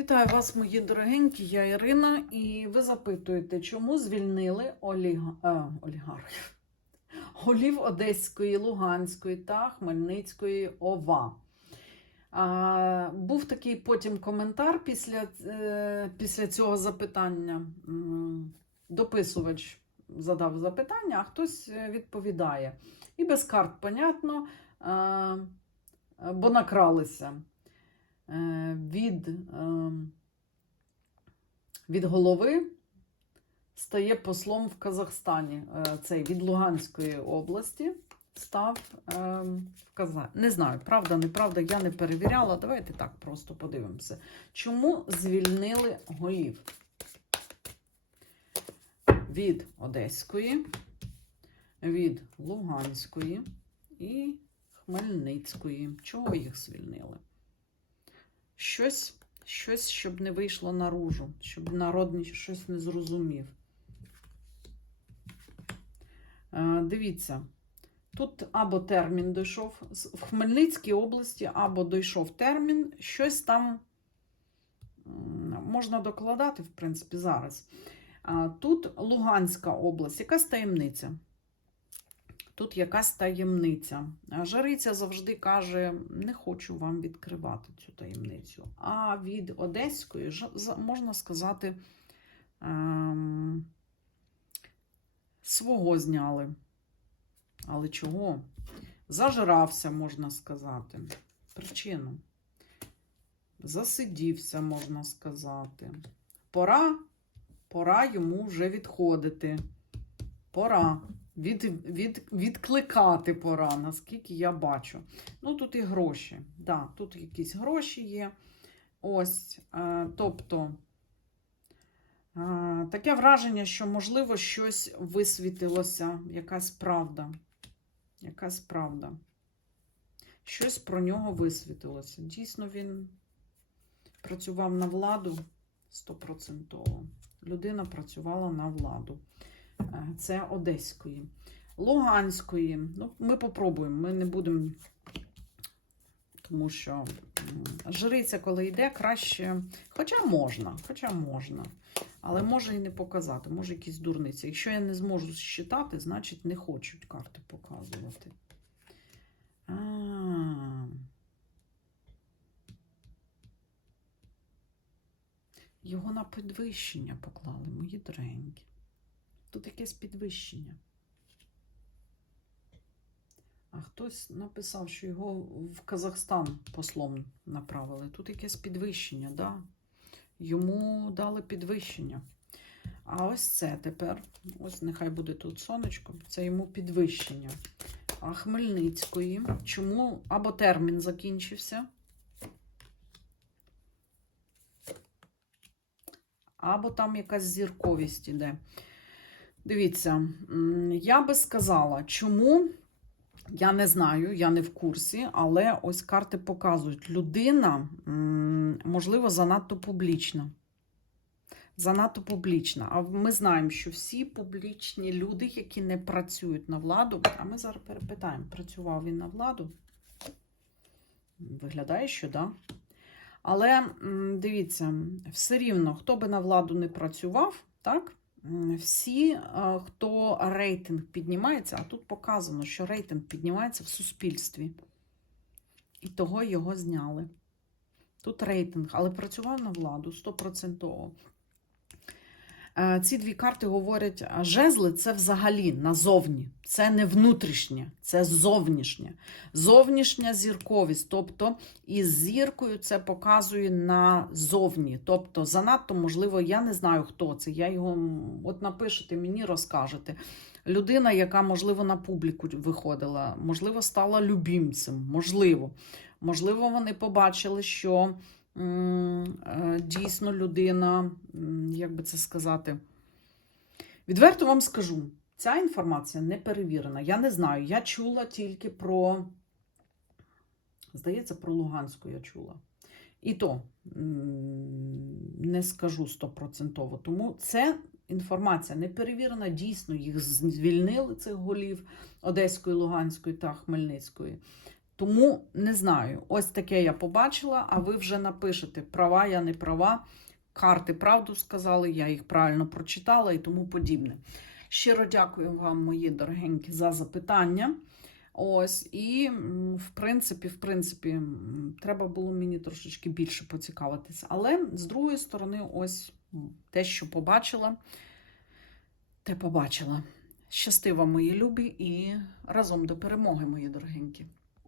Вітаю вас, мої дорогенькі, я Ірина, і ви запитуєте, чому звільнили оліга... е, олігархів, голів Одеської, Луганської та Хмельницької ОВА. А, був такий потім коментар після, е, після цього запитання. Дописувач задав запитання, а хтось е, відповідає. І без карт, понятно, е, бо накралися від, е, від голови стає послом в Казахстані. Е, Цей від Луганської області став е, в Казахстані. Не знаю, правда, неправда, я не перевіряла. Давайте так просто подивимося. Чому звільнили голів? Від Одеської, від Луганської і Хмельницької. Чого їх звільнили? Щось, щось, щоб не вийшло наружу, щоб народ щось не зрозумів. Е, Дивіться, тут або термін дійшов в Хмельницькій області, або дійшов термін, щось там можна докладати, в принципі, зараз. Тут Луганська область, якась таємниця. Тут якась таємниця. Жариця завжди каже: не хочу вам відкривати цю таємницю. А від Одеської можна сказати, ем, свого зняли. Але чого? Зажрався, можна сказати. Причину. Засидівся, можна сказати. Пора, пора йому вже відходити. Пора. Від, від, відкликати пора, наскільки я бачу. Ну, тут і гроші. Да, тут якісь гроші є. Ось. Е, тобто, е, таке враження, що, можливо, щось висвітилося, якась правда. Якась правда. Щось про нього висвітилося. Дійсно, він працював на владу стопроцентово. Людина працювала на владу. Це Одеської. Луганської. Ну, ми попробуємо, ми не будемо. Тому що жриця, коли йде, краще. Хоча можна, хоча можна. Але може і не показати, може якісь дурниці. Якщо я не зможу считати, значить не хочуть карти показувати. А. Його на підвищення поклали, мої доренькі. Тут якесь підвищення. А хтось написав, що його в Казахстан послом направили. Тут якесь підвищення, да? Йому дали підвищення. А ось це тепер, ось нехай буде тут сонечко, це йому підвищення. А Хмельницької. Чому або термін закінчився? Або там якась зірковість іде. Дивіться, я би сказала, чому я не знаю, я не в курсі, але ось карти показують, людина, можливо, занадто публічна. Занадто публічна. А ми знаємо, що всі публічні люди, які не працюють на владу, а ми зараз перепитаємо, працював він на владу? Виглядає, що. Да. Але дивіться, все рівно, хто би на владу не працював, так? Всі, хто рейтинг піднімається, а тут показано, що рейтинг піднімається в суспільстві. І того його зняли. Тут рейтинг, але працював на владу 100%. Е, Ці дві карти говорять, жезли це взагалі назовні. Це не внутрішнє, це зовнішнє. Зовнішня зірковість. Тобто із зіркою це показує назовні. Тобто, занадто, можливо, я не знаю, хто це. Я його от напишете, мені розкажете. Людина, яка, можливо, на публіку виходила, можливо, стала любімцем, можливо. Можливо, вони побачили, що дійсно людина, як би це сказати, відверто вам скажу, ця інформація не перевірена. Я не знаю. Я чула тільки про, здається, про Луганську я чула. І то не скажу стопроцентово. Тому це інформація не перевірена. Дійсно, їх звільнили цих голів Одеської, Луганської та Хмельницької. Тому не знаю. Ось таке я побачила, а ви вже напишете, права я не права. Карти правду сказали, я їх правильно прочитала і тому подібне. Щиро дякую вам, мої дорогенькі, за запитання. Ось, і в принципі, в принципі, треба було мені трошечки більше поцікавитися. Але з другої сторони, ось те, що побачила, те побачила. Щасти вам, мої любі, і разом до перемоги, мої дорогенькі.